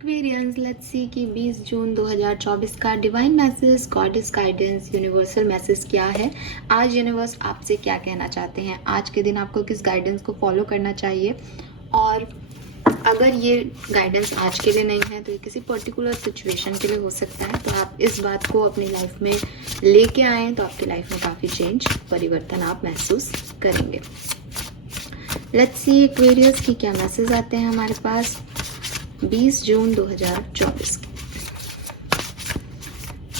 Aquarians, let's see कि 20 जून 2024 का divine message, goddess guidance, universal message क्या है। आज यूनिवर्स आपसे क्या कहना चाहते हैं, आज के दिन आपको किस गाइडेंस को फॉलो करना चाहिए। और अगर ये गाइडेंस आज के लिए नहीं है तो ये किसी पर्टिकुलर सिचुएशन के लिए हो सकता है। तो आप इस बात को अपनी लाइफ में लेके आए तो आपकी लाइफ में काफ़ी चेंज, परिवर्तन आप महसूस करेंगे। लेट्स सी एक्वेरियस की क्या मैसेज आते हैं हमारे पास 20 जून 2024 के।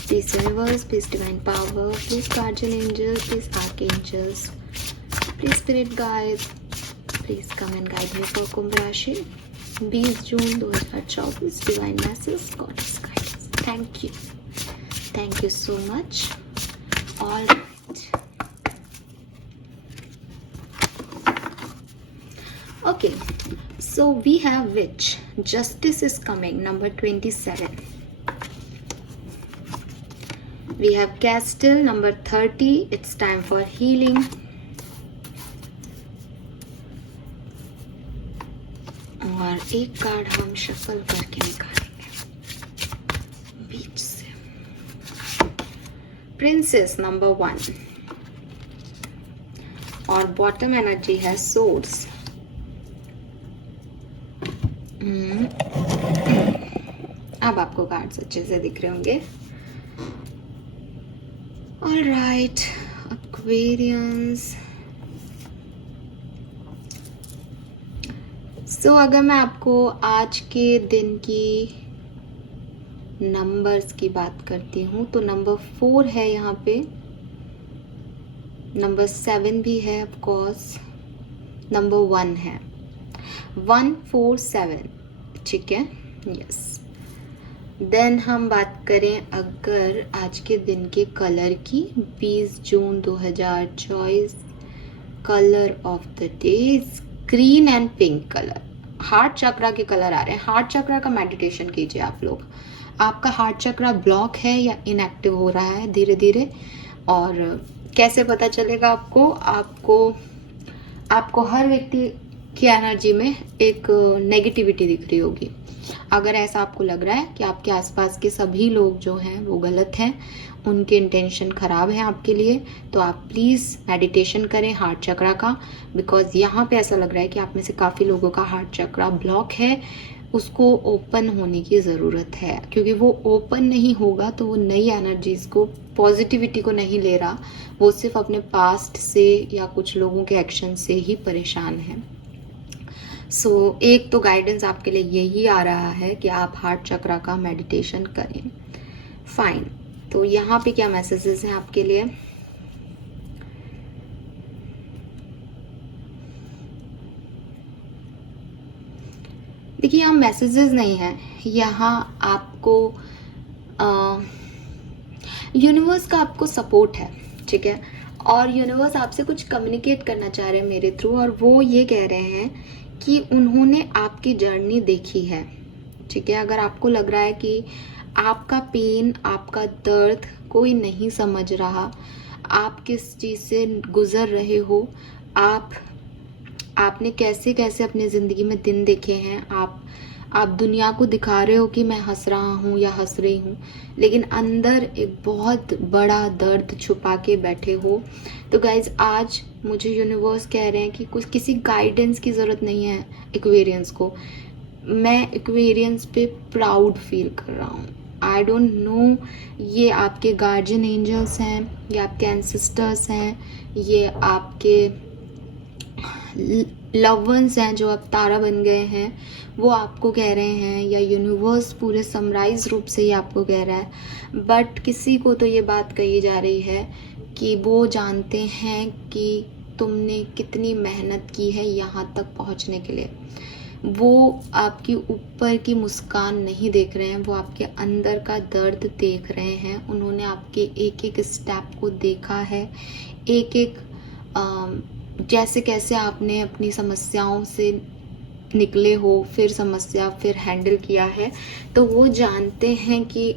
Please universe, please divine power, please guardian angels, please archangels, please spirit guide, please come and guide me for Kumbh rashi 20 जून 2024 divine message, goddess guidance. Thank you so much. All right, okay, so we have witch, justice is coming, number 27. We have castle, number 30, it's time for healing. और एक card हम shuffle करके निकालेंगे बीच से। Princess, number 1, और bottom energy है source. अब आपको कार्ड्स अच्छे से दिख रहे होंगे। ऑलराइट एक्वेरियंस, सो अगर मैं आपको आज के दिन की नंबर्स की बात करती हूँ तो नंबर 4 है यहाँ पे, नंबर 7 भी है, ऑफ कोर्स नंबर 1 है, 147, ठीक है, यस। देन हम बात करें अगर आज के दिन के कलर की, 20 जून 2024 colour of the day green and pink colour. Heart chakra के कलर आ रहे हैं। हार्ट चक्रा का मेडिटेशन कीजिए आप लोग। आपका हार्ट चक्रा ब्लॉक है या इनएक्टिव हो रहा है धीरे धीरे, और कैसे पता चलेगा आपको हर व्यक्ति की एनर्जी में एक नेगेटिविटी दिख रही होगी। अगर ऐसा आपको लग रहा है कि आपके आसपास के सभी लोग जो हैं वो गलत हैं, उनके इंटेंशन खराब है आपके लिए, तो आप प्लीज़ मेडिटेशन करें हार्ट चक्रा का, बिकॉज यहाँ पे ऐसा लग रहा है कि आप में से काफ़ी लोगों का हार्ट चक्रा ब्लॉक है। उसको ओपन होने की ज़रूरत है, क्योंकि वो ओपन नहीं होगा तो वो नई एनर्जीज को, पॉजिटिविटी को नहीं ले रहा, वो सिर्फ अपने पास्ट से या कुछ लोगों के एक्शन से ही परेशान है। सो एक तो गाइडेंस आपके लिए यही आ रहा है कि आप हार्ट चक्रा का मेडिटेशन करें। फाइन, तो यहाँ पे क्या मैसेजेस हैं आपके लिए। देखिए, यहाँ मैसेजेस नहीं है, यहाँ आपको यूनिवर्स का आपको सपोर्ट है, ठीक है, और यूनिवर्स आपसे कुछ कम्युनिकेट करना चाह रहे हैं मेरे थ्रू, और वो ये कह रहे हैं कि उन्होंने आपकी जर्नी देखी है, ठीक है। अगर आपको लग रहा है कि आपका पेन, आपका दर्द कोई नहीं समझ रहा, आप किस चीज़ से गुजर रहे हो, आपने कैसे कैसे अपनी ज़िंदगी में दिन देखे हैं, आप दुनिया को दिखा रहे हो कि मैं हंस रहा हूँ या हंस रही हूँ, लेकिन अंदर एक बहुत बड़ा दर्द छुपा के बैठे हो। तो गाइज, आज मुझे यूनिवर्स कह रहे हैं कि किसी गाइडेंस की ज़रूरत नहीं है एक्वेरियंस को। मैं एक्वेरियंस पे प्राउड फील कर रहा हूँ। आई डोंट नो, ये आपके गार्जियन एंजल्स हैं, ये आपके एंसेस्टर्स हैं, ये आपके लव वंस हैं जो अब तारा बन गए हैं, वो आपको कह रहे हैं, या यूनिवर्स पूरे समराइज रूप से ये आपको कह रहा है। बट किसी को तो ये बात कही जा रही है कि वो जानते हैं कि तुमने कितनी मेहनत की है यहाँ तक पहुँचने के लिए। वो आपकी ऊपर की मुस्कान नहीं देख रहे हैं, वो आपके अंदर का दर्द देख रहे हैं। उन्होंने आपके एक एक स्टेप को देखा है, एक एक जैसे कैसे आपने अपनी समस्याओं से निकले हो, फिर समस्या, फिर हैंडल किया है। तो वो जानते हैं कि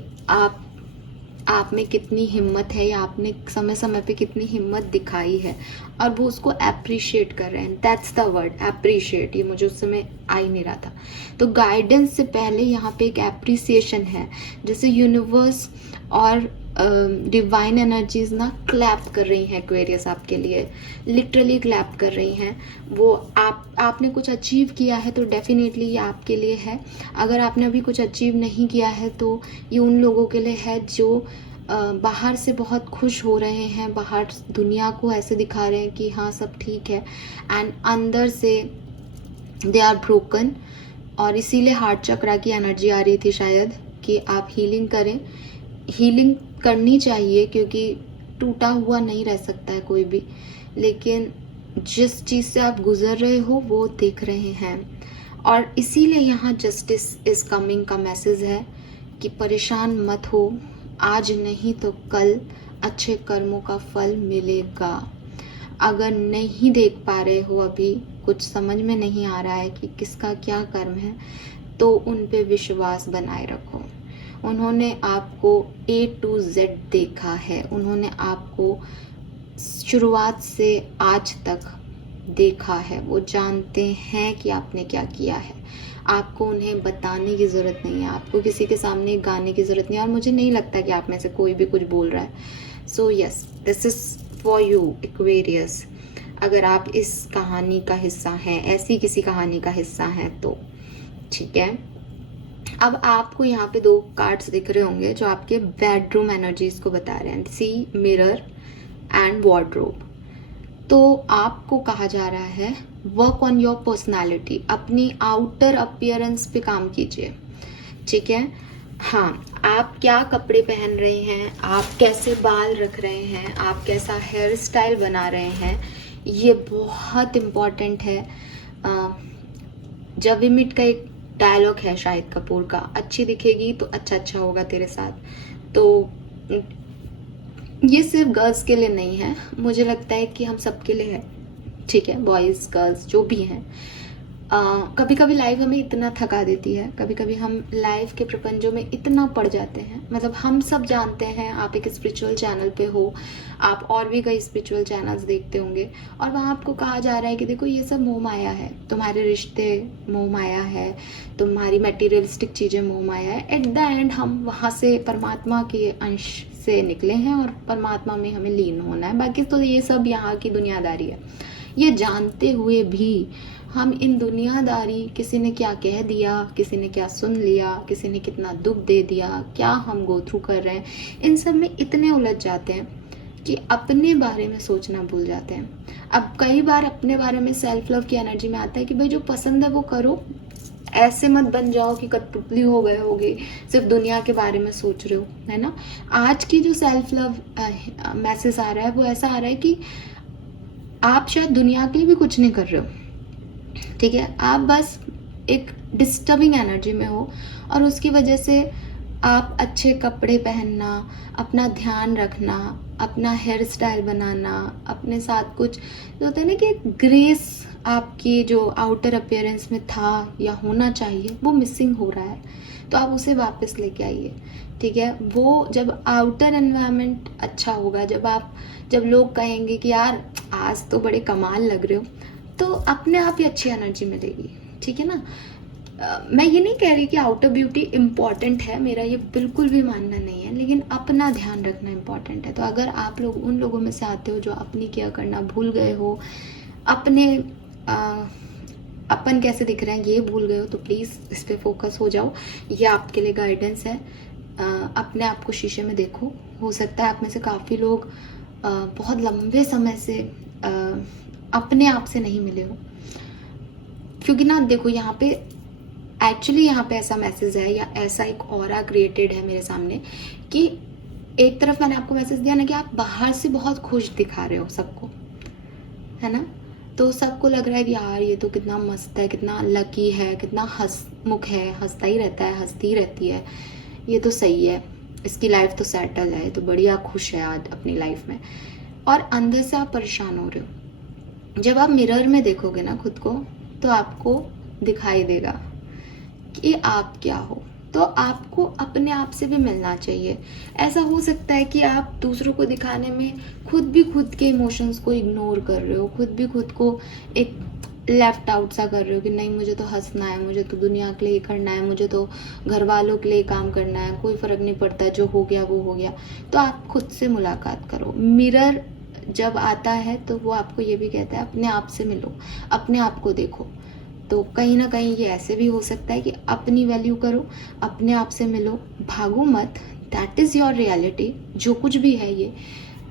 आप में कितनी हिम्मत है या आपने समय समय पे कितनी हिम्मत दिखाई है, और वो उसको अप्रिशिएट कर रहे हैं। That's the word, appreciate. ये मुझे उस समय आ ही नहीं रहा था। तो गाइडेंस से पहले यहाँ पे एक एप्रिसिएशन है, जैसे यूनिवर्स और डिवाइन एनर्जीज ना क्लैप कर रही हैं एक्वेरियस आपके लिए, लिटरली क्लैप कर रही हैं। वो आपने कुछ अचीव किया है तो डेफिनेटली ये आपके लिए है। अगर आपने अभी कुछ अचीव नहीं किया है तो ये उन लोगों के लिए है जो बाहर से बहुत खुश हो रहे हैं, बाहर दुनिया को ऐसे दिखा रहे हैं कि हाँ सब ठीक है, एंड अंदर से दे आर ब्रोकन। और इसीलिए हार्ट चक्रा की एनर्जी आ रही थी शायद कि आप हीलिंग करें। हीलिंग करनी चाहिए क्योंकि टूटा हुआ नहीं रह सकता है कोई भी, लेकिन जिस चीज़ से आप गुजर रहे हो वो देख रहे हैं। और इसीलिए यहाँ जस्टिस इज कमिंग का मैसेज है कि परेशान मत हो, आज नहीं तो कल अच्छे कर्मों का फल मिलेगा। अगर नहीं देख पा रहे हो, अभी कुछ समझ में नहीं आ रहा है कि किसका क्या कर्म है, तो उन पे विश्वास बनाए रखो। उन्होंने आपको A to Z देखा है, उन्होंने आपको शुरुआत से आज तक देखा है, वो जानते हैं कि आपने क्या किया है। आपको उन्हें बताने की ज़रूरत नहीं है, आपको किसी के सामने गाने की ज़रूरत नहीं है, और मुझे नहीं लगता कि आप में से कोई भी कुछ बोल रहा है। So yes, this is for you Aquarius. अगर आप इस कहानी का हिस्सा हैं, ऐसी किसी कहानी का हिस्सा हैं तो ठीक है। अब आपको यहाँ पे 2 कार्ड्स दिख रहे होंगे जो आपके बेडरूम एनर्जीज को बता रहे हैं, सी मिरर एंड वार्डरोब। तो आपको कहा जा रहा है वर्क ऑन योर पर्सनालिटी, अपनी आउटर अपीयरेंस पे काम कीजिए, ठीक है। हाँ, आप क्या कपड़े पहन रहे हैं, आप कैसे बाल रख रहे हैं, आप कैसा हेयर स्टाइल बना रहे हैं, ये बहुत इम्पॉर्टेंट है। जवीमिट का एक डायलॉग है शाहिद कपूर का, अच्छी दिखेगी तो अच्छा अच्छा होगा तेरे साथ। तो ये सिर्फ गर्ल्स के लिए नहीं है, मुझे लगता है कि हम सबके लिए है, ठीक है, बॉयज़ गर्ल्स जो भी हैं। कभी कभी लाइफ हमें इतना थका देती है, कभी कभी हम लाइफ के प्रपंचों में इतना पड़ जाते हैं। मतलब हम सब जानते हैं, आप एक स्पिरिचुअल चैनल पे हो, आप और भी कई स्पिरिचुअल चैनल्स देखते होंगे, और वहाँ आपको कहा जा रहा है कि देखो ये सब मोह माया है, तुम्हारे रिश्ते मोह माया है, तुम्हारी मटेरियलिस्टिक चीज़ें मोह माया है। एट द एंड हम वहाँ से परमात्मा के अंश से निकले हैं और परमात्मा में हमें लीन होना है। बाकी तो ये सब यहाँ की दुनियादारी है। ये जानते हुए भी हम इन दुनियादारी, किसी ने क्या कह दिया, किसी ने क्या सुन लिया, किसी ने कितना दुख दे दिया, क्या हम गो थ्रू कर रहे हैं, इन सब में इतने उलझ जाते हैं कि अपने बारे में सोचना भूल जाते हैं। अब कई बार अपने बारे में सेल्फ लव की एनर्जी में आता है कि भाई जो पसंद है वो करो, ऐसे मत बन जाओ कि कठपुतली हो गए होगे, सिर्फ दुनिया के बारे में सोच रहे हो, है ना। आज की जो सेल्फ लव मैसेज आ रहा है वो ऐसा आ रहा है कि आप शायद दुनिया के लिए भी कुछ नहीं कर रहे हो, ठीक है, आप बस एक डिस्टर्बिंग एनर्जी में हो, और उसकी वजह से आप अच्छे कपड़े पहनना, अपना ध्यान रखना, अपना हेयर स्टाइल बनाना, अपने साथ कुछ जो होता है ना कि एक ग्रेस आपकी जो आउटर अपीयरेंस में था या होना चाहिए वो मिसिंग हो रहा है, तो आप उसे वापस लेके आइए, ठीक है। वो जब आउटर एनवायरनमेंट अच्छा होगा, जब लोग कहेंगे कि यार आज तो बड़े कमाल लग रहे हो, तो अपने आप ही अच्छी एनर्जी मिलेगी, ठीक है ना। मैं ये नहीं कह रही कि आउटर ब्यूटी इम्पॉर्टेंट है, मेरा ये बिल्कुल भी मानना नहीं है, लेकिन अपना ध्यान रखना इम्पॉर्टेंट है। तो अगर आप लोग उन लोगों में से आते हो जो अपनी केयर करना भूल गए हो, अपने अपन कैसे दिख रहे हैं ये भूल गए हो, तो प्लीज़ इस पर फोकस हो जाओ। ये आपके लिए गाइडेंस है। अपने आप को शीशे में देखो। हो सकता है आप में से काफ़ी लोग बहुत लंबे समय से अपने आप से नहीं मिले हो, क्योंकि ना देखो यहाँ पे एक्चुअली यहाँ पे ऐसा मैसेज है या ऐसा एक ऑरा क्रिएटेड है मेरे सामने कि एक तरफ मैंने आपको मैसेज दिया ना कि आप बाहर से बहुत खुश दिखा रहे हो सबको, है ना, तो सबको लग रहा है कि यार ये तो कितना मस्त है, कितना लकी है, कितना हंसमुख है, हंसता ही रहता है, हंसती रहती है, ये तो सही है, इसकी लाइफ तो सेटल है, तो बढ़िया खुश है आज अपनी लाइफ में। और अंदर से आप परेशान हो रहे हो। जब आप मिरर में देखोगे ना खुद को, तो आपको दिखाई देगा कि आप क्या हो, तो आपको अपने आप से भी मिलना चाहिए। ऐसा हो सकता है कि आप दूसरों को दिखाने में खुद के इमोशंस को इग्नोर कर रहे हो, खुद को एक लेफ्ट आउट सा कर रहे हो कि नहीं मुझे तो हंसना है, मुझे तो दुनिया के लिए करना है, मुझे तो घर वालों के लिए काम करना है, कोई फ़र्क नहीं पड़ता, जो हो गया वो हो गया। तो आप खुद से मुलाकात करो। मिरर जब आता है तो वो आपको ये भी कहता है अपने आप से मिलो, अपने आप को देखो। तो कहीं ना कहीं ये ऐसे भी हो सकता है कि अपनी वैल्यू करो, अपने आप से मिलो, भागो मत। That is your reality. जो कुछ भी है ये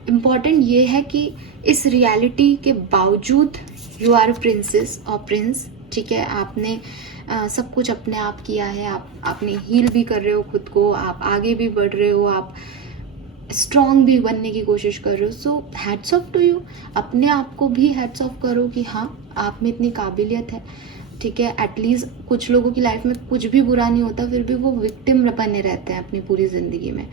इम्पॉर्टेंट ये है कि इस रियलिटी के बावजूद यू आर प्रिंसेस और प्रिंस। ठीक है, आपने सब कुछ अपने आप किया है, आपने हील भी कर रहे हो खुद को, आप आगे भी बढ़ रहे हो, आप स्ट्रॉन्ग भी बनने की कोशिश कर रहे हो। So hats off to you. अपने आप को भी हैट्स ऑफ करो कि हाँ आप में इतनी काबिलियत है। ठीक है, एटलीस्ट कुछ लोगों की लाइफ में कुछ भी बुरा नहीं होता, फिर भी वो विक्टिम बने रहते हैं अपनी पूरी ज़िंदगी में,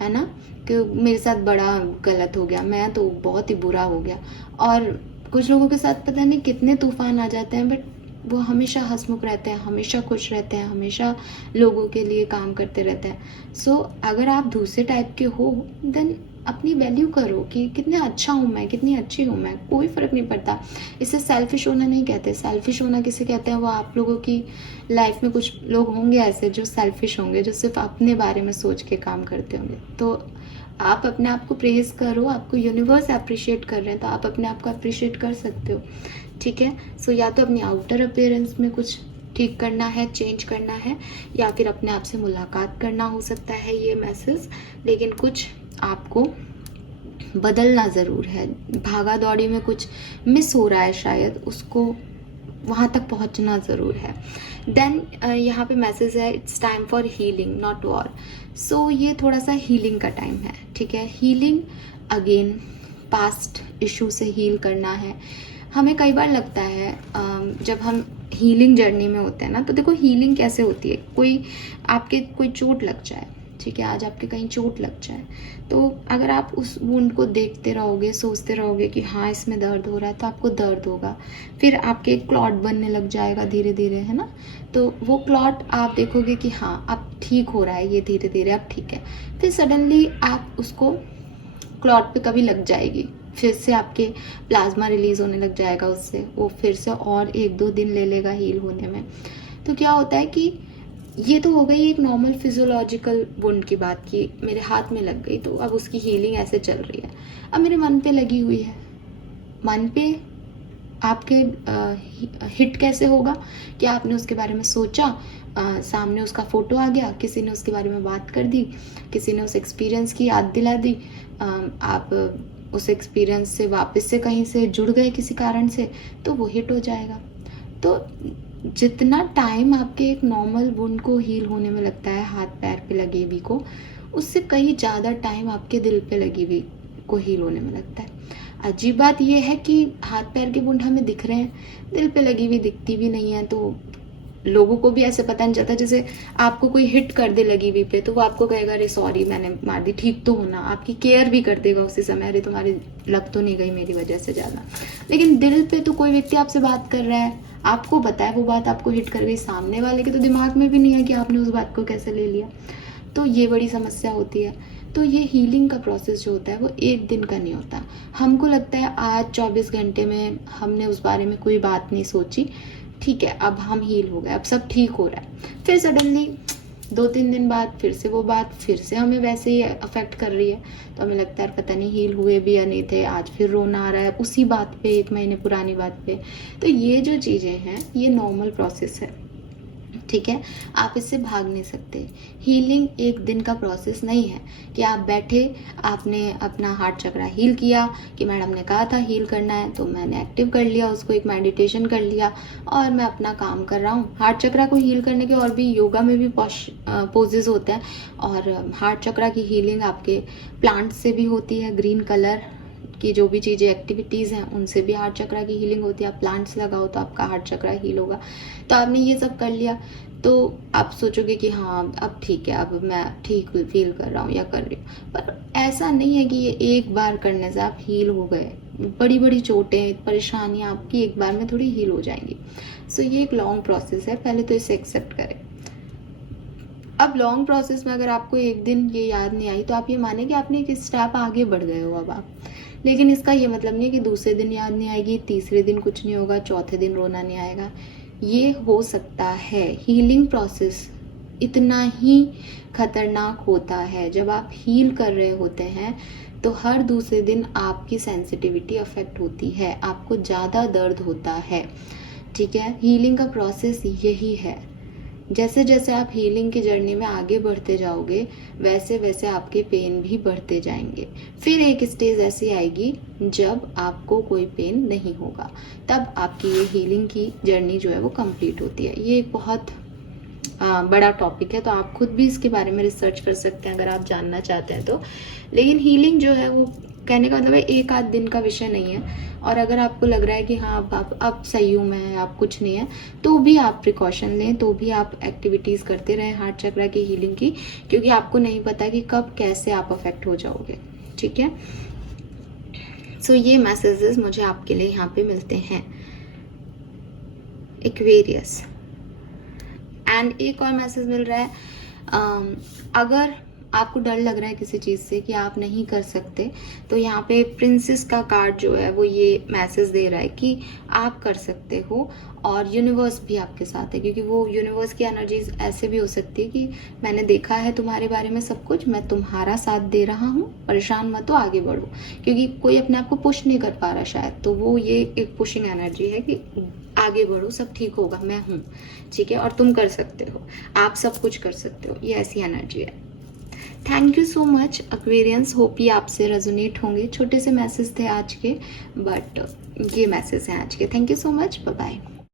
है ना, कि मेरे साथ बड़ा गलत हो गया, मैं तो बहुत ही बुरा हो गया। और कुछ लोगों के साथ पता नहीं कितने तूफान आ जाते हैं, बट वो हमेशा हंसमुख रहते हैं, हमेशा खुश रहते हैं, हमेशा लोगों के लिए काम करते रहते हैं। सो अगर आप दूसरे टाइप के हो देन अपनी वैल्यू करो कि कितना अच्छा हूँ मैं, कितनी अच्छी हूँ मैं, कोई फ़र्क नहीं पड़ता। इसे सेल्फिश होना नहीं कहते। सेल्फिश होना किसे कहते हैं? वो आप लोगों की लाइफ में कुछ लोग होंगे ऐसे जो सेल्फिश होंगे, जो सिर्फ अपने बारे में सोच के काम करते होंगे। तो आप अपने आप को प्रेज करो, आपको यूनिवर्स अप्रिशिएट कर रहे हैं तो आप अपने आप को अप्रिशिएट कर सकते हो। ठीक है, सो या तो अपनी आउटर अपीयरेंस में कुछ ठीक करना है, चेंज करना है, या फिर अपने आप से मुलाकात करना हो सकता है ये मैसेज। लेकिन कुछ आपको बदलना ज़रूर है। भागा दौड़ी में कुछ मिस हो रहा है शायद, उसको वहाँ तक पहुँचना ज़रूर है। देन यहाँ पे मैसेज है it's time for healing not war. So ये थोड़ा सा हीलिंग का टाइम है। ठीक है, हीलिंग अगेन पास्ट इशू से हील करना है। हमें कई बार लगता है जब हम हीलिंग जर्नी में होते हैं ना, तो देखो हीलिंग कैसे होती है, कोई चोट लग जाए, ठीक है, आज आपके कहीं चोट लग जाए, तो अगर आप उस वुंड को देखते रहोगे, सोचते रहोगे कि हाँ इसमें दर्द हो रहा है, तो आपको दर्द होगा। फिर आपके एक क्लॉट बनने लग जाएगा धीरे धीरे, है ना। तो वो क्लॉट आप देखोगे कि हाँ अब ठीक हो रहा है, ये धीरे धीरे अब ठीक है। फिर सडनली आप उसको क्लॉट पे कभी लग जाएगी, फिर से आपके प्लाज्मा रिलीज होने लग जाएगा उससे, वो फिर से और 1-2 दिन ले लेगा हील होने में। तो क्या होता है कि ये तो हो गई एक नॉर्मल फिजियोलॉजिकल वुंड की बात की, मेरे हाथ में लग गई तो अब उसकी हीलिंग ऐसे चल रही है। अब मेरे मन पे लगी हुई है, मन पे आपके हिट कैसे होगा कि आपने उसके बारे में सोचा, सामने उसका फोटो आ गया, किसी ने उसके बारे में बात कर दी, किसी ने उस एक्सपीरियंस की याद दिला दी, आप उस एक्सपीरियंस से वापस से कहीं से जुड़ गए किसी कारण से, तो वो हिट हो जाएगा। तो जितना टाइम आपके एक नॉर्मल वुंड को हील होने में लगता है हाथ पैर पे लगी हुई को, उससे कहीं ज़्यादा टाइम आपके दिल पे लगी हुई को हील होने में लगता है। अजीब बात यह है कि हाथ पैर के वुंड हमें दिख रहे हैं, दिल पे लगी हुई दिखती भी नहीं है। तो लोगों को भी ऐसे पता नहीं चलता, जैसे आपको कोई हिट कर दे लगी हुई पे तो वो आपको कहेगा अरे सॉरी मैंने मार दी, ठीक तो होना, आपकी केयर भी कर देगा उसी समय, अरे तुम्हारी लग तो नहीं गई मेरी वजह से ज़्यादा। लेकिन दिल पे तो कोई व्यक्ति आपसे बात कर रहा है, आपको पता है वो बात आपको हिट कर गई, सामने वाले के तो दिमाग में भी नहीं है कि आपने उस बात को कैसे ले लिया। तो ये बड़ी समस्या होती है। तो ये हीलिंग का प्रोसेस जो होता है वो एक दिन का नहीं होता। हमको लगता है आज 24 घंटे में हमने उस बारे में कोई बात नहीं सोची, ठीक है अब हम हील हो गए, अब सब ठीक हो रहा है। फिर सडनली 2-3 दिन बाद फिर से वो बात फिर से हमें वैसे ही अफेक्ट कर रही है, तो हमें लगता है पता नहीं हील हुए भी या नहीं थे, आज फिर रोना आ रहा है उसी बात पे, 1 महीने पुरानी बात पे। तो ये जो चीज़ें हैं ये नॉर्मल प्रोसेस है, ठीक है, आप इससे भाग नहीं सकते। हीलिंग एक दिन का प्रोसेस नहीं है कि आप बैठे, आपने अपना हार्ट चक्रा हील किया कि मैडम ने कहा था हील करना है तो मैंने एक्टिव कर लिया उसको, एक मेडिटेशन कर लिया और मैं अपना काम कर रहा हूँ। हार्ट चक्रा को हील करने के और भी योगा में भी पोजेज होते हैं, और हार्ट चक्रा की हीलिंग आपके प्लांट से भी होती है, ग्रीन कलर की जो भी चीज़ें एक्टिविटीज़ हैं उनसे भी हार्ट चक्रा की हीलिंग होती है। आप प्लांट्स लगाओ तो आपका हार्ट चक्रा हील होगा। तो आपने ये सब कर लिया तो आप सोचोगे कि हाँ अब ठीक है, अब मैं ठीक फील कर रहा हूँ या कर रही हूँ, पर ऐसा नहीं है कि ये एक बार करने से आप हील हो गए। बड़ी बड़ी चोटें, परेशानियाँ आपकी एक बार में थोड़ी हील हो जाएंगी। सो ये एक लॉन्ग प्रोसेस है, पहले तो इसे एक्सेप्ट करें। अब लॉन्ग प्रोसेस में अगर आपको एक दिन ये याद नहीं आई तो आप ये माने कि आपने एक स्टेप आगे बढ़ गए हो अब आप। लेकिन इसका ये मतलब नहीं है कि दूसरे दिन याद नहीं आएगी, तीसरे दिन कुछ नहीं होगा, चौथे दिन रोना नहीं आएगा। ये हो सकता है। हीलिंग प्रोसेस इतना ही खतरनाक होता है। जब आप हील कर रहे होते हैं तो हर दूसरे दिन आपकी सेंसिटिविटी अफेक्ट होती है, आपको ज़्यादा दर्द होता है। ठीक है, हीलिंग का प्रोसेस यही है। जैसे जैसे आप हीलिंग की जर्नी में आगे बढ़ते जाओगे वैसे वैसे आपके पेन भी बढ़ते जाएंगे। फिर एक स्टेज ऐसी आएगी जब आपको कोई पेन नहीं होगा, तब आपकी ये हीलिंग की जर्नी जो है वो कंप्लीट होती है। ये एक बहुत बड़ा टॉपिक है, तो आप खुद भी इसके बारे में रिसर्च कर सकते हैं अगर आप जानना चाहते हैं तो। लेकिन हीलिंग जो है वो कहने का मतलब है एक आध दिन का विषय नहीं है। और अगर आपको लग रहा है कि हाँ आप सही हूँ मैं, आप कुछ नहीं है, तो भी आप प्रिकॉशन लें, तो भी आप एक्टिविटीज़ करते रहें हार्ट चक्र की हीलिंग की, क्योंकि आपको नहीं पता कि कब कैसे आप अफेक्ट हो जाओगे। ठीक है, सो ये मैसेजेस मुझे आपके लिए यहाँ पे मिलते हैं। एक्वेरियस एंड एक और मैसेज मिल रहा है, अगर आपको डर लग रहा है किसी चीज़ से कि आप नहीं कर सकते, तो यहाँ पे प्रिंसेस का कार्ड जो है वो ये मैसेज दे रहा है कि आप कर सकते हो और यूनिवर्स भी आपके साथ है। क्योंकि वो यूनिवर्स की एनर्जीज ऐसे भी हो सकती है कि मैंने देखा है तुम्हारे बारे में सब कुछ, मैं तुम्हारा साथ दे रहा हूँ, परेशान मत हो, आगे बढ़ो। क्योंकि कोई अपने आप को पुश नहीं कर पा रहा शायद, तो वो ये एक पुशिंग एनर्जी है कि आगे बढ़ो, सब ठीक होगा, मैं हूँ। ठीक है, और तुम कर सकते हो, आप सब कुछ कर सकते हो, ये ऐसी एनर्जी है। Thank you so much Aquarians, hope ये आपसे रेजोनेट होंगे। छोटे से मैसेज थे आज के, बट ये मैसेज हैं आज के। Thank you so much, bye bye.